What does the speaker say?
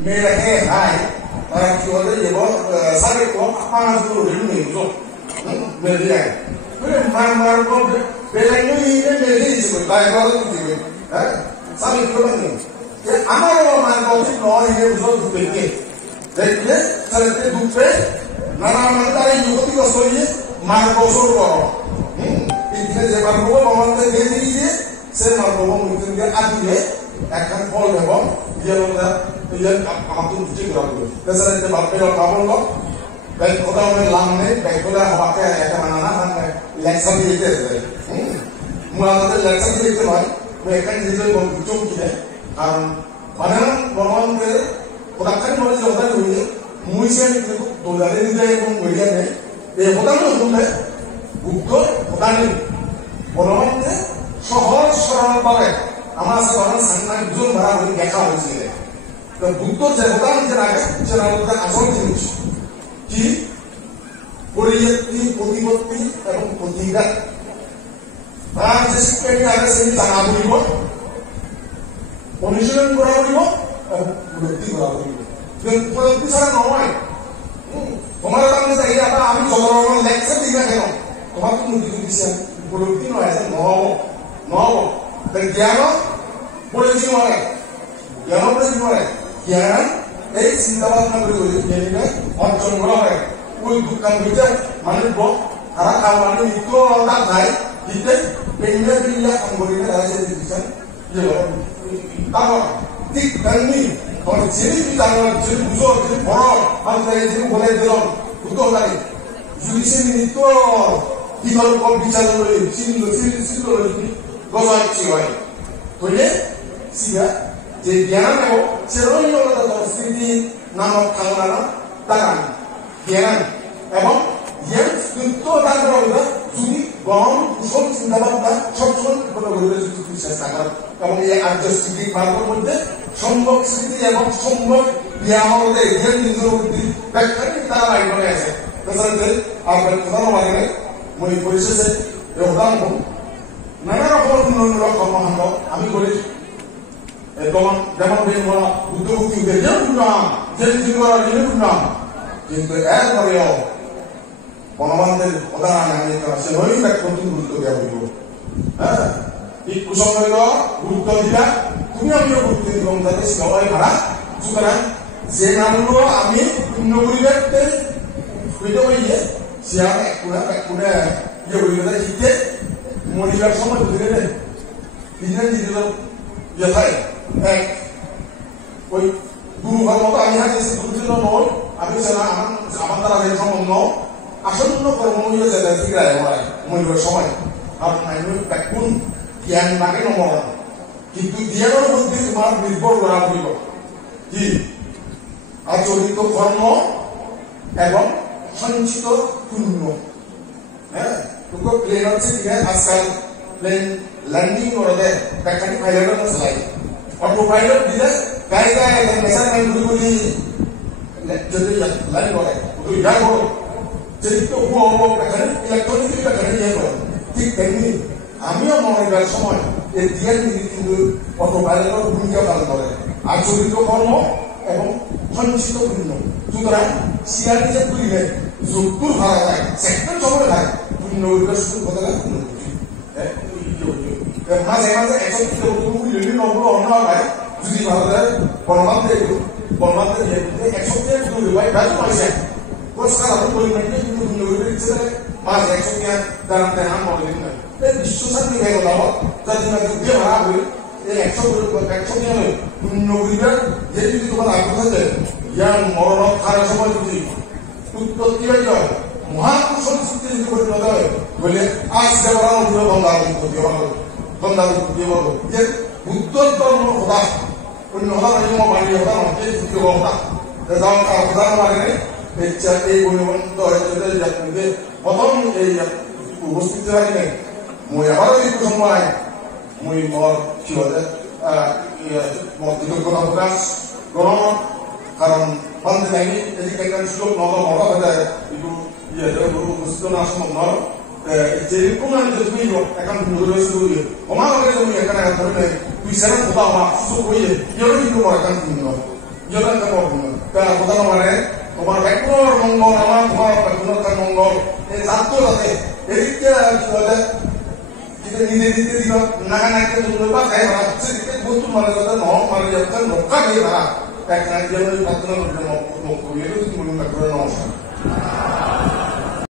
মেয়েরা খেয়ে খায় তারা কি বলে যে সারের পাঁচগুলো রেলু তো মেয়েদের মার বেলাইনো মেয়েদের দিচ্ছে বাইরে দিবে হ্যাঁ সারি করে আমারও মানে কঠিন নয় হে বুঝো দুপেকে দেখলে তাহলে দুপে নানা মানে তার এই যুবতী বছরিয়ে মার বছর বড় এখানে যে মারবো আমাদের দিয়ে দিয়ে সে মারবো মুখে আদিলে একখান ফল দেব যেটা আমাকে বুঝে রাখবো তাছাড়া যে বাপের পাবল ব্যাংক কোথাও লাভ নেই ব্যাংকগুলো আমাকে একটা বানানা মানে লেকচার দিতে দেবে আমাদের লেকচার দিতে হয় এখানে যেতে চমকি দেয় কারণ বানান বর্তমানে প্রোডাকশন মানে যে ওটা হইলে মুইসেন দোলারে দিতে এবং মিডিয়া নেই এই ওটানো শুনলে বুদ্ধ ওটানি বর্তমানে সহজ সরলভাবে আমার সাধারণ সাংবাদিক দুজন ভাড়া করে দেখা হয়েছিল তো বুদ্ধ যে ওটান যে আগে সেটা হচ্ছে আসল জিনিস কি পরিযুক্তি প্রতিপত্তি এবং প্রতিঘাত তার যে শিক্ষাটি আগে সেটি জানা বলিব অনুশীলন করা বলিব এবং উপলব্ধি করা বলিব উপলব্ধি ছাড়া নয় তোমার কারণে যাই আমি যত রকম লেকচার দিই না কেন তোমার তো মুক্তি দিচ্ছি উপলব্ধি নয় নহব নহব জ্ঞান পড়েছি নয় জ্ঞান পড়েছি নয় জ্ঞান এই চিন্তা ভাবনা করে জ্ঞানীরা অর্জন করা হয় ওই দোকান ভিতরে মানুষ তারা কামানো নিত্য অর্ডার খায় দিতে পেন্ডা পিন্ডা কাম করি না তারা সেই দিচ্ছেন যে কারণ ঠিক তেমনি আমার যিনি তারা যিনি বুঝো যিনি বড় আমি তাই যিনি বলে দিলাম বুঝতে পারি যদি সে নিত্য বিকল্প বিচার করে চিন্তা গজায় হয় হইলে সিয়া যে জ্ঞান নেব সেরকম স্মৃতি নামক খাওয়ানো দাঁড়ান জ্ঞান এবং জ্ঞান কিন্তু তার যদি গরম কুশল চিন্তাভাবনা সবসময় চেষ্টা করেন এবং এই আর্যস্মৃতিক মার্গের মধ্যে সম্ভব স্মৃতি এবং সম্ভব জ্ঞানতে জ্ঞান নিজের বুদ্ধি ব্যাখ্যা তারা বাইরে আছে আপনার প্রধান মানে মই পরিশেষে উদাহরণ নানা রকম উন্নয়নমূলক কর্মকাণ্ড আমি করি যেমন বুদ্ধমুক্তি উদ্যোগ উন্নয়ন যে উন্নয়ন কিন্তু এরপরেও বনবান্ধের প্রধান আমি সেভাবেই প্রতি গুরুত্ব দেওয়া হইব হ্যাঁ এই কুসংস্কার গুরুত্ব দিলা তুমি আমিও গুরুত্ব দিব যাতে সবাই ভাড়া সুতরাং যে নামগুলো আমি পূর্ণ করিবে হইতে পারিয়ে সে আমি একটুনে ইয়ে করিবে জিতে মরিবার সময় বুঝলে নেই দিনে দিদিল ইয়ে থাকে এক ওই গুরু ঘর মতো আমি হাতে বুঝছিল নয় আমি সেনা আমার দ্বারা যে সম্বন্ধ আসন্ন কর্মমূল্য যেটা ঠিক রায় মরিবার সময় আর ব্যাকুণ জ্ঞান নাকে নমরণ কিন্তু জ্ঞানের মধ্যে তোমার নির্ভর করা হইব কি আচরিত কর্ম এবং সঞ্চিত পুণ্য হ্যাঁ তোকে প্লেন হচ্ছে ঠিক আছে আজকাল প্লেন ল্যান্ডিং করে দেয় মেকানিক পাইলট চালাই অটো পাইলট দিলে গায়ে গায়ে মেজারমেন্ট ঘুরি যদি লাইন করে ওই ইয়ার বড় যদি তো মেকানিক ইলেকট্রনিক মেকানিক ইয়ে করে ঠিক তেমনি আমিও মনে করার সময় এই জ্ঞান কিন্তু অটো পাইলটের ভূমিকা পালন করে আচরিত কর্ম এবং সঞ্চিত পুণ্য সুতরাং সিয়ারি যে করিবে যোগপুর ভাড়া যায় সেক্টর সময় লাগে পুণ্য শুরু কথা মাঝে মাঝে একশো নম্বর অন্য হয় যদি ভারতের বর্মাতে একশো পয়সা পুরস্কার পরিমাণে কিন্তু পুণ্য দিচ্ছে মাঝে একশো দ্বারা নাম মনে দিন বিশ্বশান্তি হয়ে গেল যাতে যুদ্ধে ভাড়া হয়ে এই একশো পুণ্য করিবার যে যদি তোমার আগ্রহ আছে ইয়ার মরণ খারাপ সময় যদি উৎপত্তি হয়ে যায় মহাপুরুষের সৃষ্টি যদি পরিণত হয় বলে আজ দেওয়া উঠবে বন্ধাবৃত্তি যে বুদ্ধ ধর্ম হতা অন্য হতা নিয়ম মানি হতা নয় যুদ্ধ হতা যাও তার প্রধান মানে এই বলিবন্ত হয়েছে যে প্রথম এই উপস্থিত থাকি মই আবারও এই সময় মই মর কি হলে কৃতজ্ঞতা প্রকাশ করণ কারণ বন্ধ যায়নি এদিকে একটা সুযোগ নগর মরা হয়ে যায় কিন্তু গুরু উপস্থিত না সম্ভব যেরকম আমি তুমি এখন শুরু করি আমার আগে তুমি এখানে ধরে তুই সেরা কোথাও আমার সুযোগ হইয়ে কেউ কিন্তু এখন তুমি Jangan kamu karena kita nomornya, nomor rekor nomor nama, nomor pergunakan nomor ini satu saja. Jadi kita ada kita ini juga nak itu lupa saya sedikit butuh malah kita malah jadikan lokal dia lah. Kayak nanti dia mau patron mau kuliah itu belum terkenal.